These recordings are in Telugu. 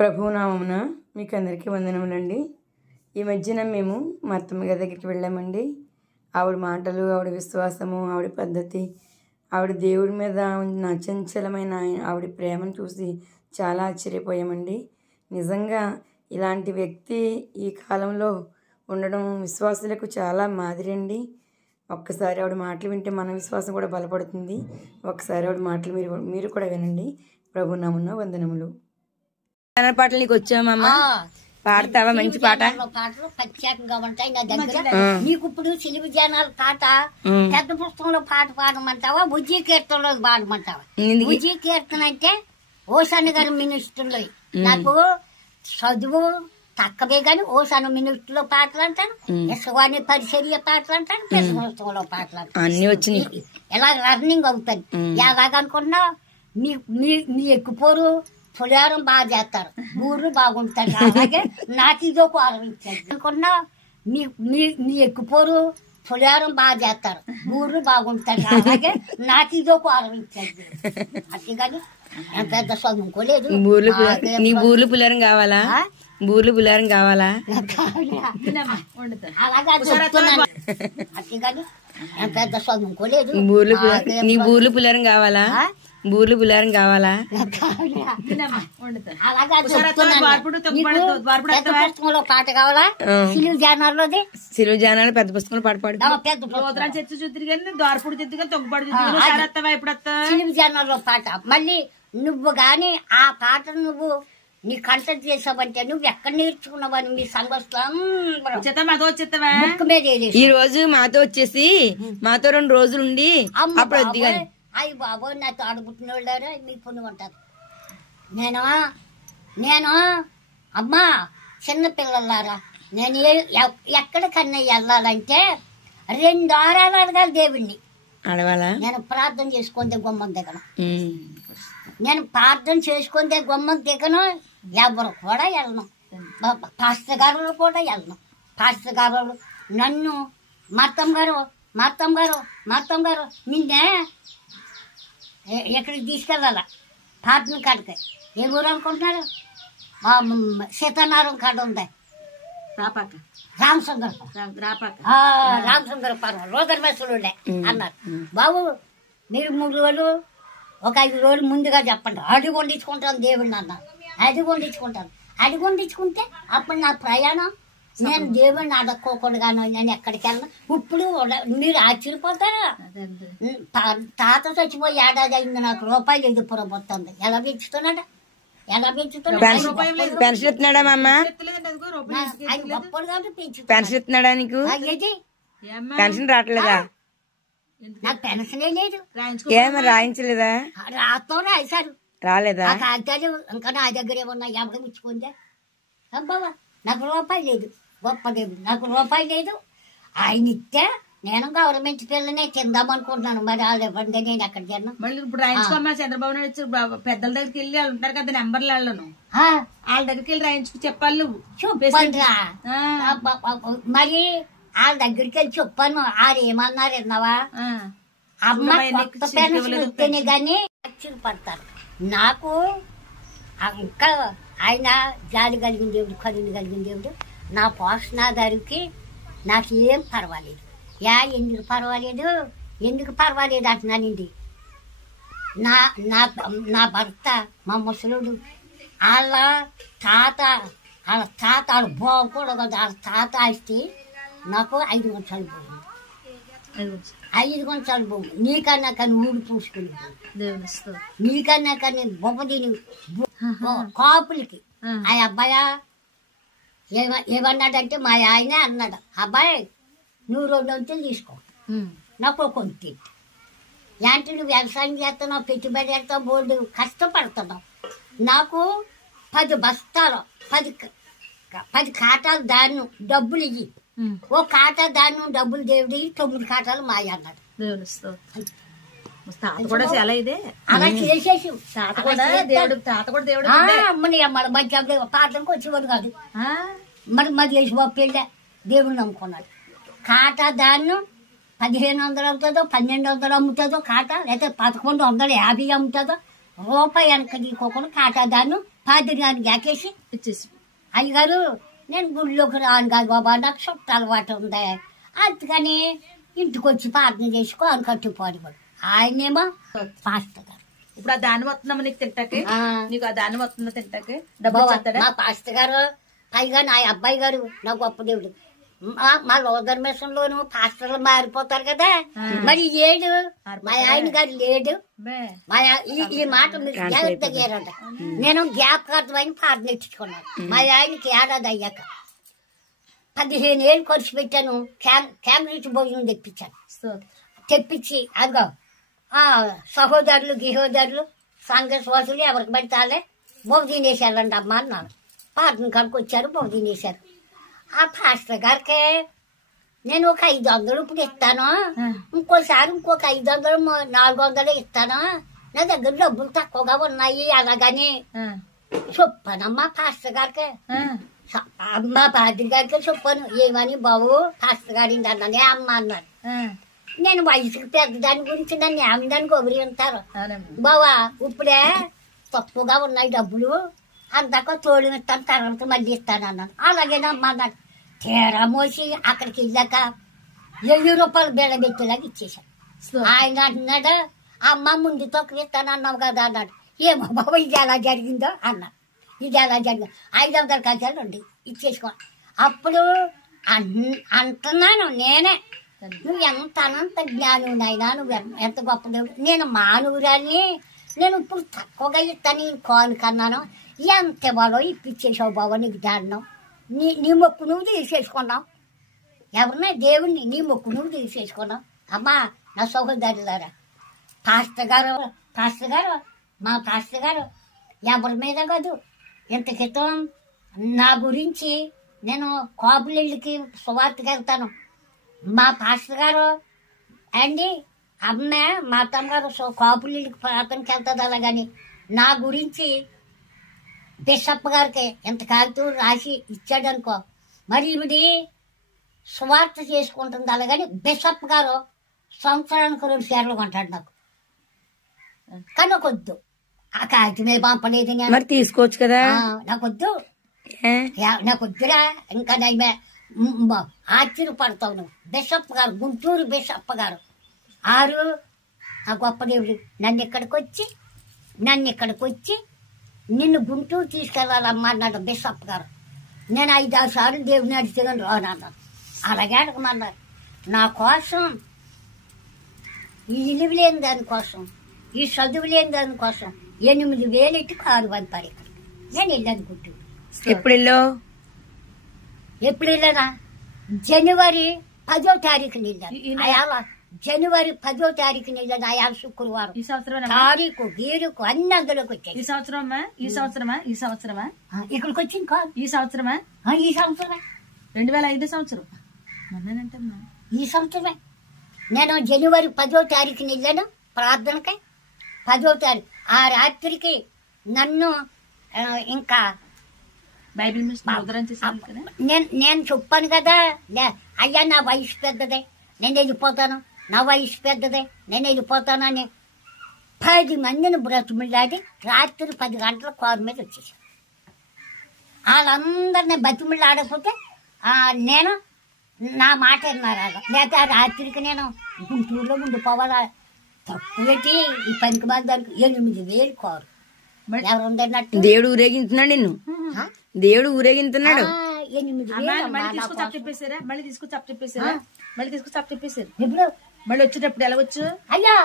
ప్రభునామమున మీకు అందరికీ వందనములండి. ఈ మధ్యన మేము మా అత్తమ్మ గారి దగ్గరికి వెళ్ళామండి. ఆవిడ మాటలు, ఆవిడ విశ్వాసము, ఆవిడ పద్ధతి, ఆవిడ దేవుడి మీద ఉన్న అచంచలమైన ఆవిడ ప్రేమను చూసి చాలా ఆశ్చర్యపోయామండి. నిజంగా ఇలాంటి వ్యక్తి ఈ కాలంలో ఉండడం విశ్వాసులకు చాలా మాదిరి అండి. ఒక్కసారి ఆవిడ మాటలు వింటే మన విశ్వాసం కూడా బలపడుతుంది. ఒక్కసారి ఆవిడ మాటలు మీరు కూడా వినండి. ప్రభునామమున వందనములు. పాటలు నీకు వచ్చామమ్మా, పాడతావా? మంచి పాట. పాటలు ప్రత్యేకంగా ఉంటాయి నా దగ్గర. నీకు ఇప్పుడు సిలువ జనాల పాట పెద్ద పుస్తకంలో పాట పాడమంటావా, బుజ్జి కీర్తనలో పాడమంటావా? బుజ్జి కీర్తన అంటే ఓసాని గారి మినిస్టర్లో. నాకు చదువు తక్కువే గాని ఓసాను మినిస్టర్లో పాటలు అంటాను, యశవాణి పరిచర్య పాటలు అంటాను, పెద్ద పుస్తకంలో పాటలు అంటాను. అన్ని వచ్చినాయి. ఎలా రన్నింగ్ అవుతుంది. ఎలాగనుకున్నా మీ ఎక్కుపోరు పులిహారం బాగా చేస్తారు, ఊర్లు బాగుంటారు. అలాగే నాటిదోకు ఆరంభించారు అనుకున్నా మీ ఎక్కుపోరు పులిహారం బాగా చేస్తారు, ఊర్లు బాగుంటారు. అలాగే నాటిదోకు ఆరంభించారు. అంతేగాని పెద్ద చదువుకోలేదు. నీ బూర్లు పులిహారం కావాలా? బూర్లు పులిహారం కావాలా? అలాగా చెప్తున్నాను. అంతేగాని పెద్ద చదువుకోలేదు. నీ బూర్లు పులిహారం కావాలా? బూర్లు పులిహారం కావాలా? అలాగా పెద్ద పుస్తకంలో పాట కావాలా? సిలువ జానాల్లోది. సిలువ జానాలు పెద్ద పుస్తకంలో పాట పాడు. సిలువ జానాల్లో పాట. మళ్ళీ నువ్వు గాని ఆ పాట నువ్వు నీ కంట చేసావంటే నువ్వు ఎక్కడ నేర్చుకున్నావని మీ సంఘస్థులు ఈ రోజు మాతో వచ్చేసి మాతో 2 రోజులు ఉండి అప్పుడు అయ్యి బాబోయ్ నాతో ఆడుపుట్టిన వాళ్ళారా మీ పొన్ను ఉంటారు. నేను అమ్మా చిన్న పిల్లలారా, నేను ఎక్కడికన్నా వెళ్ళాలంటే 2 వారాలు అడగాలి దేవుణ్ణి. అడవాలా? నేను ప్రార్థన చేసుకుంటే గుమ్మం దిగను. నేను ప్రార్థన చేసుకుంటే గుమ్మం దిగను. ఎవరు కూడా వెళ్ళను. పాస్టర్ గారు కూడా వెళ్ళను. పాస్టర్ గారు నన్ను మతం గారు నిన్నే ఎక్కడికి తీసుకెళ్ళాలా? ప్రార్థన కాడికి. ఏ ఊరు అనుకుంటున్నారు? సీతానారం కాడ ఉంది, రామసుందరపురం రోదర్మేశ్వరు అన్నారు. బాబు మీరు 3 రోజులు ఒక 5 రోజులు ముందుగా చెప్పండి, అడిగి వండించుకుంటాను దేవుడిని అన్నారు. అడిగి వండించుకుంటే అప్పుడు నా ప్రయాణం. నేను దేవుడిని అడక్కోకుండా నేను ఎక్కడికి వెళ్ళను. ఇప్పుడు మీరు ఆశ్చర్యపోతారా? తాత చచ్చిపోయి 1 ఏడాది అయింది, నాకు రూపాయలు ఎదుపురం వస్తుంది. ఎలా పెంచుతున్నాడా? పెన్షన్ ఇస్తున్నాడా మా అమ్మ? గొప్పలు కాబట్టి పెంచుతా. పెన్షన్ ఇస్తున్నాడా నీకు? పెన్షన్ రావట్లేదా? నాకు పెన్షనే లేదు. ఏమో రాయించలేదా? రాశారు. రాలేదా? కాగితాలు ఇంకా నా దగ్గర ఏమన్నా ఎవడ ముచ్చుకుందే. అబ్బావా నాకు రూపాయి లేదు. గొప్ప దేవుడు నాకు రూపాయి లేదు. ఆయన ఇస్తే నేను గవర్నమెంట్ పిల్లనే తిందామనుకుంటున్నాను. మరి వాళ్ళు ఇవ్వండి, నేను ఎక్కడ తిన్నా. మళ్ళీ ఇప్పుడు రాయించుకోమ్మా. చంద్రబాబు నాయుడు పెద్దల దగ్గరికి వెళ్ళి వాళ్ళు ఉంటారు కదా నెంబర్లు, వాళ్ళను వాళ్ళ దగ్గరికి వెళ్ళి రాయించుకు చెప్పాలి నువ్వు. చెప్పండిరా. మరి వాళ్ళ దగ్గరికి వెళ్ళి చెప్పాను. వాళ్ళు ఏమన్నారు విన్నావా? అమ్మ కొత్త పెన్షన్ ఇస్తేనే గాని పడతారు. నాకు ఇంకా ఆయన జాలి కలిగిన దేవుడు, కరుణ కలిగిన దేవుడు. నా పోషణాదారికి నాకు ఏం పర్వాలేదు. ఎందుకు పర్వాలేదు అంటున్నానండి. నా భర్త మా ముసలుడు వాళ్ళ తాత వాళ్ళ బాగుకూడదు. వాళ్ళ తాత ఆస్తి నాకు 5 గుంటలు భూమి. 5 గుంటలు భూమి. నీకన్నా కానీ ఊడు పూసుకుని, నీకన్నా కానీ బొబ్బదిని కాపులకి. ఆ అబ్బాయి ఏమన్నాడంటే మా ఆయన అన్నాడు, అబ్బాయి నువ్వు 2 వంతులు తీసుకో, నాకు 1 వంతు. ఏంటి నువ్వు వ్యవసాయం చేస్తున్నావు, పెట్టుబడి పెడతావు, బోర్డు కష్టపడుతున్నావు. నాకు 10 బస్తాలు 10 కాటాలు ధాన్యం డబ్బులు ఇయ్యి. ఓ కాటా ధాన్యం డబ్బులు దేవుడి 9 కాటాలు మాయ అన్నాడు. అలా చేసేసి పాటలకు వచ్చేవాడు కాదు. మరి మాది వేసి పెళ్ళ దేవుడు నమ్ముకున్నాడు. కాటా ధాన్యం 1500 అవుతుందో 1200 అమ్ముతుందో కాటా, లేకపోతే 1150 అమ్ముతుందో. రూపాయి వెనక తీసుకోకుండా కాటా ధాన్యం పాదిరి గారికి యాకేసి ఇచ్చేసి అయ్యగారు నేను గుళ్ళోకి రాను కాదు బాబా, నాకు చుట్ట అలవాటు ఉంది, అందుకని ఇంటికి వచ్చి ప్రార్థన చేసుకో అని కట్టుకోవాలి. ఆయనేమో పాస్టర్ గారు. ఇప్పుడు ఆ దాన్ని వస్తుందమ్మా నీకు తింటాకే? ఆ. నీకు ఆ దాన్ని వస్తుందా తింటాకే? డబ్బులు చేస్తాడా? మా పాస్టర్ గారు పైగా నా అబ్బాయి గారు నా గొప్ప దేవుడు. మా లోదర్ మిషన్ లోను పాస్టర్లు మారిపోతారు కదా, మరి ఏడు మా ఆయన గారు లేడు. ఈ మాట మీరు జాగ్రత్త తగ్గారంట. నేను జ్ఞాపకార్థమైన ప్రార్థన ఇచ్చుకున్నాను. మా ఆయనకి ఏడాది అయ్యాక 15 ఏళ్ళు ఖర్చు పెట్టాను. క్యాబినెట్ భోజనం తెప్పించి అదిగో సహోదరులు గిహోదరులు సంఘ శ్వాసులు ఎవరికి పడితే భోజనం వేసారండి అమ్మ అన్నాను. ప్రార్థన కాడికి వచ్చారు, భోజనం వేశారు. ఆ పాస్టర్ గారికి నేను ఒక 500 ఇప్పుడు ఇస్తాను, ఇంకోసారి ఇంకొక 500 400 ఇస్తాను, నా దగ్గర డబ్బులు తక్కువగా ఉన్నాయి అలాగని చెప్పానమ్మా పాస్టర్ గారికి. మా పాద్రి గారికి చెప్పాను. ఏమని బాబు పాస్టర్ గారి అన్ననే అమ్మ అన్నారు. నేను వయసుకు పెద్దదాని గురించి నన్ను ఏమిదానికి ఒగిరిస్తారు బావా, ఇప్పుడే తక్కువగా ఉన్నాయి డబ్బులు, అందాక తోడు ఇస్తాను, తర్వాత మళ్ళీ ఇస్తాను అన్నాను. అలాగేనమ్మా అన్నాడు. తీరా మోసి అక్కడికి వెళ్ళాక 1000 రూపాయలు బిళ్ళ పెట్టేలాగా ఇచ్చేసాను. ఆయన అంటున్నాడు, అమ్మ ముందు తక్కువ ఇస్తాను అన్నావు కదా అన్నాడు. ఏమో బాబా ఇది ఎలా జరిగిందో అన్నాడు. ఇది ఎలా జరిగిందో 500 కాసాలు ఉండి ఇచ్చేసుకో. అప్పుడు అంటున్నాను నేనే, నువ్వు ఎంత అనంత జ్ఞానం నాయనా, నువ్వు ఎంత గొప్ప దేవుడు. నేను మానవురాన్ని, నేను ఇప్పుడు తక్కువగా ఇస్తాను కాను కన్నాను. ఎంత బాలో ఇప్పించేసావు బాబా నీకు దారుణం. నీ మొక్కు నువ్వు తీసేసుకున్నావు, ఎవరినా దేవుణ్ణి నీ మొక్కు నువ్వు తీసేసుకున్నావు. అమ్మా నా సహోదరులారా, పాస్టర్ గారు మా పాస్టర్ గారు ఎవరి మీద కాదు. ఇంత క్రితం నా గురించి నేను కాపులెళ్ళికి సువార్తకి వెళ్తాను. మా పాస్టర్ గారు అండి అమ్మ మా అత్తమ్మగారు కాపులెళ్ళికి ప్రార్థనకి వెళ్తుంది. అలాగని నా గురించి బిషప్ గారికి ఎంత కాగితం రాసి ఇచ్చాడనుకో, మరి ఇవిడి సువార్త చేసుకుంటుంది. అలాగని బిషప్ గారు సంవత్సరానికి 2 షేర్లు కొంటాడు నాకు. కానీ నాకు వద్దు, ఆ కాగితమే పంపలేదు. మరి తీసుకోవచ్చు కదా. నాకు వద్దు, నాకు వద్దురా. ఇంకా నైమే ఆశ్చర్యపడతావు నువ్వు. బిషప్ గారు, గుంటూరు బిషప్ గారు ఆ గొప్ప దేవుడు నన్ను ఇక్కడికి వచ్చి నిన్ను గుంటూరు తీసుకెళ్ళాలమ్మా అన్నాడు బిషప్ గారు. నేను 5-6 సార్లు దేవుని అడిచాను రానన్నాను. అలాగే అడగమన్నారు. నా కోసం ఈ ఇలువ లేని దానికోసం, ఈ చదువు లేని దానికోసం 8,000 ఎట్టి కారు పంపారు ఇక్కడ. నేను వెళ్ళాను గుంటూరు. ఎప్పుడు వెళ్ళానా? జనవరి 10వ తారీఖున వెళ్ళాను. అయాల జనవరి 10వ తారీఖున వెళ్ళాను. అయాల శుక్రవారం. ఈ సంవత్సరం తారీఖు గీరుకు అన్ని అందులోకి వచ్చాయి. ఈ సంవత్సరమా ఇక్కడికి వచ్చింది కాదు. ఈ సంవత్సరమే 2005 సంవత్సరం. ఈ సంవత్సరమే నేను జనవరి 10వ తారీఖున వెళ్ళాను ప్రార్థనకి. 10వ తారీఖు ఆ రాత్రికి నన్ను ఇంకా బైబిల్ నేను చెప్పాను కదా, అయ్యా నా వయసు పెద్దదే నేను వెళ్ళిపోతాను, నా వయసు పెద్దదే నేను వెళ్ళిపోతాను అని 10 మందిని బ్రతిమిలాడి రాత్రి 10 గంటల కారు మీద వచ్చేసాను. వాళ్ళందరినీ బతిమిలాడకపోతే నేను నా మాట విన్నారు. లేకపోతే ఆ రాత్రికి నేను గుంటూరులో ఉండిపోవాలా. తక్కువటి ఈ పనికి మందానికి 8,000 కారు ఎవరుందన్నట్టు. దేవుడు ఊరేగింటున్నాడు నిన్ను, దేవుడు ఊరేగింటున్నాడు. 8,000 చెప్పేసారా? మళ్ళీ తీసుకొచ్చి చెప్పేసారు. ఇప్పుడు మళ్ళీ వచ్చేటప్పుడు ఎలా వచ్చు? అయ్యా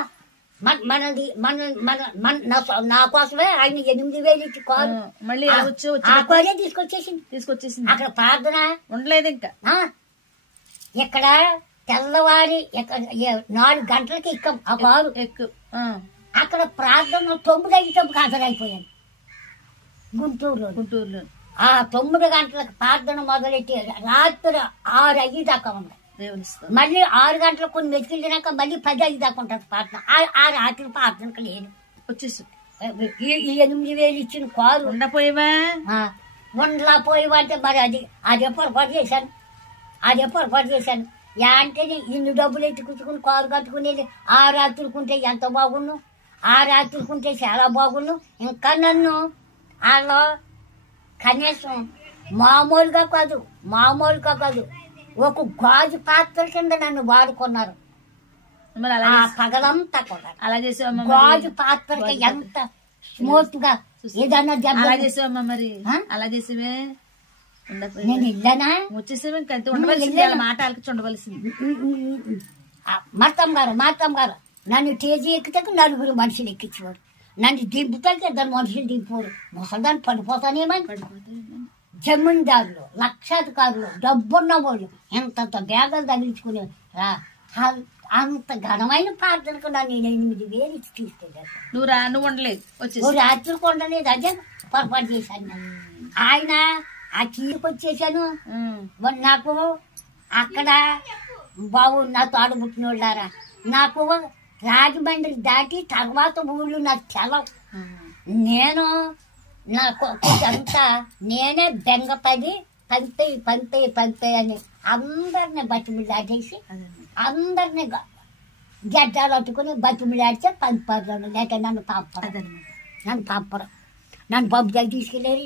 నా కోసమే ఆయన 8,000 ఇచ్చి కారు మళ్ళీ ఎలా వచ్చు? ఆ కారే తీసుకొచ్చేసింది. అక్కడ ప్రార్థన ఉండలేదు ఇంకా. ఇక్కడ తెల్లవారి 4 గంటలకి ఎక్కాం ఆ కారు. అక్కడ ప్రార్థన 9 అయ్యేటప్పుడు హాజరైపోయాను గుంటూరులో. 9 గంటలకు ప్రార్థన మొదలెట్టి రాత్రి 6 అయ్యేదాకా ఉంది. మళ్ళీ 6 గంటలకు కొన్ని వెతికినాక మళ్ళీ 10 అయ్యేదాకా ఉంటుంది ప్రార్థన. ఆ రాత్రి ప్రార్థనకు లేదు వచ్చేసి ఈ 8,000 ఇచ్చిన కారు ఉండపోయేవా అంటే మరి అదే పొరపాటు చేశాను. అంటే ఇన్ని డబ్బులు ఎత్తుకుని కారు కట్టుకునేది. ఆ రాత్రుకుంటే ఎంత బాగుండు, ఆ రాత్రుకుంటే చాలా బాగుండు. ఇంకా నన్ను వాళ్ళు కనీసం మామూలుగా కాదు ఒక గాజు పాత్ర కింద నన్ను వాడుకున్నారు. మరి అలా ఆ పగలంతా కూడా అలా చేసావమ్మా గాజు పాత్రకి ఎంత స్మూత్ గా ఏదన్నా అలా చేసావమ్మా మరి అలా చేసేవే ఉండకపోయి నేను ఇల్లనా వచ్చేసేవే ఇంకంతే ఉండవలసింది వాళ్ళ మాట ఆలకించి ఉండవలసింది. మాతం గారు నన్ను తేజీ ఎక్కితే నలుగురు మనుషులు ఎక్కించేవారు, నన్ను దింపుతాకి ఇద్దరు మనుషులు దింపేవారు. ముసలిదాన్ని పడిపోతానేమని జమీందారులు, లక్షాధికారులు, డబ్బున్న వాళ్ళు ఎంతంత బ్యాగులు తగిలించుకునే అంత ఘనమైన ప్రార్థనకు నన్ను 8,000 ఇచ్చి తీసుకెళ్ళారు. నువ్వు ఉండలేదు వచ్చేసి రాత్రి కొండలేదు, అదే పొరపాటు చేశాను నేను. ఆయన ఆ చీరకు వచ్చేసాను. నాకు అక్కడ బావు నా తోడబుట్టిన వాళ్ళారా, నాకు రాజమండ్రి దాటి తర్వాత ఊళ్ళు నాకు సెలవు. నేను నాకు అంతా నేనే బెంగపడి పంపే అని అందరిని బతిమిలాడేసి అందరిని గడ్డాలు అట్టుకుని బతిమిలాడితే పంపారు. లేక నన్ను పంపరు. నన్ను పప్పు దగ్గర తీసుకెళ్ళారు.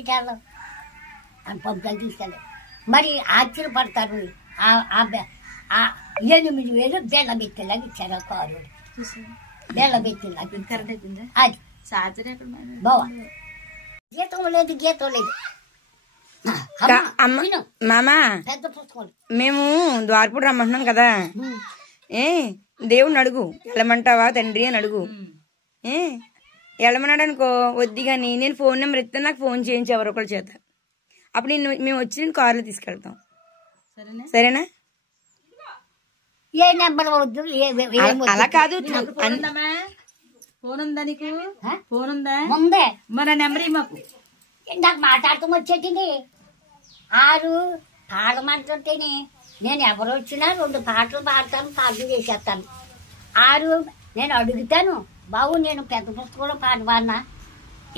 నన్ను పప్పు దగ్గర తీసుకెళ్ళారు. మరి ఆశ్చర్యపడతారు. 8,000 బేళ్ళ బెత్తిలాగా ఇచ్చారు. కారు బేళ్ళ బెత్తిలాగా కరెంట్ అయిపోయిందా? అది బావా గీతం లేదు మామా పెద్ద పుస్తకం. మేము ద్వారపూడి రమ్మంటున్నాం కదా, దేవుడిని అడుగు వెళ్ళమంటావా తండ్రి అని అడుగు. వెళ్ళమన్నాడు అనుకో వద్ది కానీ నేను ఫోన్ నెంబర్ ఇస్తాను, నాకు ఫోన్ చేయించి ఎవరొకరి చేత. అప్పుడు మేము వచ్చి నేను కారులో తీసుకెళ్తాం. సరేనా? ఏ నెంబర్ వద్దు, అలా కాదు. ఫోన్ ఉందా నీకు? ఫోన్ ఉందా? ముందే మన నెంబర్ మాకు నాకు మాట్లాడుతూ వచ్చేటింది. 6 పాడమంటుంటేనే నేను ఎవరు వచ్చినా 2 పాటలు పాడతాను, పాటలు చేసేస్తాను. 6 నేను అడుగుతాను, బాబు నేను పెద్ద పుస్తకంలో పాట పాడినా,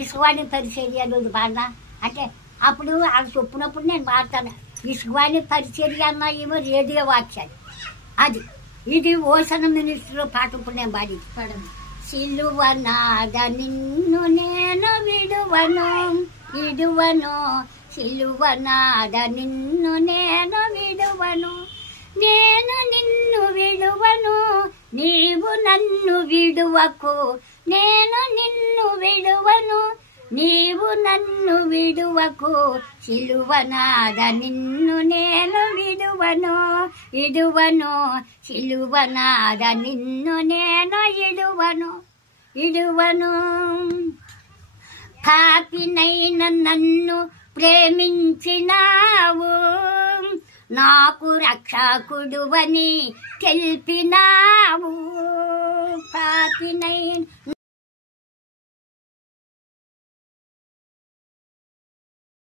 ఇసుకవాణి పరిచర్య రోజు పాడినా అంటే అప్పుడు వాళ్ళు చెప్పినప్పుడు నేను పాడతాను. ఇసుకవాణి పరిచర్య అన్నా ఏమో రేడియో వాచాలి. అది ఇది ఓషన్ మినిస్టర్ పాట ఇప్పుడు నేను పాడాను. సిలువనాద నిన్ను నేను విడువను, సిలువనాద నిన్ను నేను విడువను, నేను నిన్ను విడువను, నీవు నన్ను విడువకు, నేను నిన్ను విడువను, నీవు నన్ను విడువకు, సిలువనాద నిన్ను నేను విడువను, సిలువనాద నిన్ను నేను ఇడువను. పాపినైన నన్ను ప్రేమించినావు, నాకు రక్షకుడువని తెలిపినావు. పాపినైన